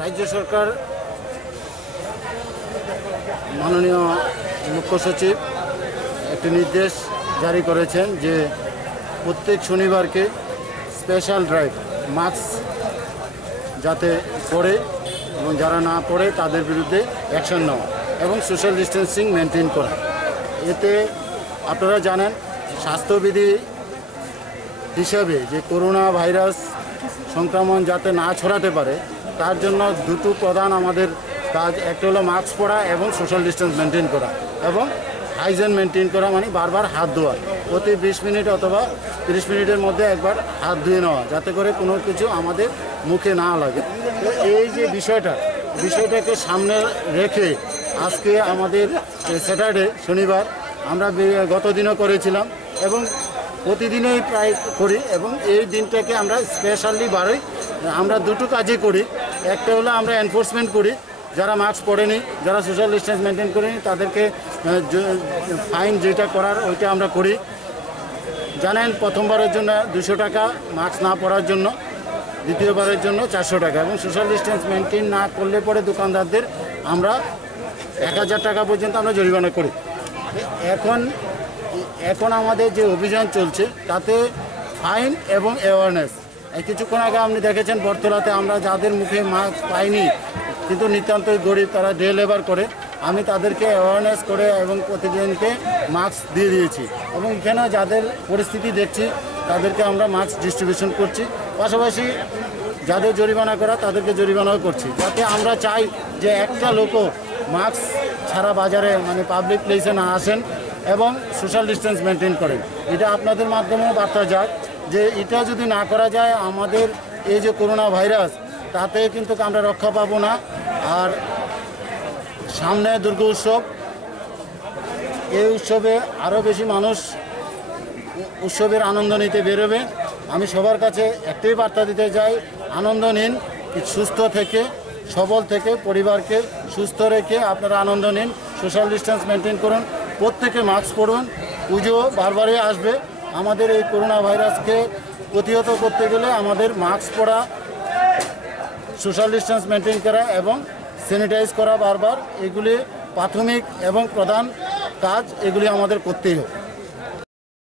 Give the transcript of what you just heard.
রাজ্য সরকার মাননীয় মুখ্য সচিব একটি নির্দেশ জারি করেছেন যে প্রত্যেক শনিবারকে স্পেশাল ড্রাইভ মাস্ক যাতে পরে এবং যারা না পরে তাদের বিরুদ্ধে অ্যাকশন নেওয়া এবং সোশ্যাল ডিস্টেন্সিং মেনটেন করা। এতে আপনারা জানেন স্বাস্থ্যবিধি হিসাবে যে করোনা ভাইরাস সংক্রমণ যাতে না ছড়াতে পারে তার জন্য দুটো প্রধান আমাদের কাজ, একটা হলো মাস্ক পরা এবং সোশ্যাল ডিস্টেন্স মেনটেন করা এবং হাইজেন মেনটেন করা, মানে বারবার হাত ধোয়া, প্রতি 20 মিনিট অথবা 30 মিনিটের মধ্যে একবার হাত ধুয়ে নেওয়া যাতে করে কোনো কিছু আমাদের মুখে না লাগে। তো এই যে বিষয়টাকে সামনে রেখে আজকে আমাদের স্যাটারডে শনিবার আমরা গত দিনও করেছিলাম এবং প্রতিদিনই প্রায় করি এবং এই দিনটাকে আমরা স্পেশালি বাড়াই। আমরা দুটো কাজই করি, একটা হলো আমরা এনফোর্সমেন্ট করি, যারা মাস্ক পরেনি, যারা সোশ্যাল ডিস্টেন্স মেনটেন করেনি তাদেরকে ফাইন যেটা করার ওইটা আমরা করি। জানেন প্রথমবারের জন্য 200 টাকা মাস্ক না পরার জন্য, দ্বিতীয়বারের জন্য 400 টাকা এবং সোশ্যাল ডিস্টেন্স মেনটেন না করলে পরে দোকানদারদের আমরা 1000 টাকা পর্যন্ত আমরা জরিমানা করি। এখন আমাদের যে অভিযান চলছে তাতে ফাইন এবং অ্যাওয়ারনেস। কিছুক্ষণ আগে আপনি দেখেছেন বটতলাতে আমরা যাদের মুখে মাস্ক পাইনি কিন্তু নিতান্তই গরিব, তারা ডে লেবার করে, আমি তাদেরকে অ্যাওয়ারনেস করে এবং প্রতিদিনকে মাস্ক দিয়ে দিয়েছি এবং এখানে যাদের পরিস্থিতি দেখছি তাদেরকে আমরা মাস্ক ডিস্ট্রিবিউশন করছি। পাশাপাশি যাদের জরিমানা করা তাদেরকে জরিমানাও করছি, যাতে আমরা চাই যে একটা লোকও মাস্ক ছাড়া বাজারে মানে পাবলিক প্লেসে না আসেন এবং সোশ্যাল ডিস্টেন্স মেনটেন করেন। এটা আপনাদের মাধ্যমে বার্তা যাক যে এটা যদি না করা যায় আমাদের এই যে করোনা ভাইরাস তাতে কিন্তু আমরা রক্ষা পাবো না। আর সামনে দুর্গা উৎসব, এই উৎসবে আরও বেশি মানুষ উৎসবের আনন্দ নিতে বেরোবে। আমি সবার কাছে একটাই বার্তা দিতে চাই, আনন্দ নিন, সুস্থ থেকে সবল থেকে পরিবারকে সুস্থ রেখে আপনারা আনন্দ নিন, সোশ্যাল ডিস্টেন্স মেনটেন করুন, প্রত্যেকে মাস্ক পরুন। পুজো বারবারই আসবে, আমাদের এই করোনা ভাইরাসকে প্রতিহত করতে গেলে আমাদের মাস্ক পরা, সোশ্যাল ডিস্টেন্স মেনটেন করা এবং স্যানিটাইজ করা বারবার, এগুলি প্রাথমিক এবং প্রধান কাজ, এগুলি আমাদের করতেই হবে।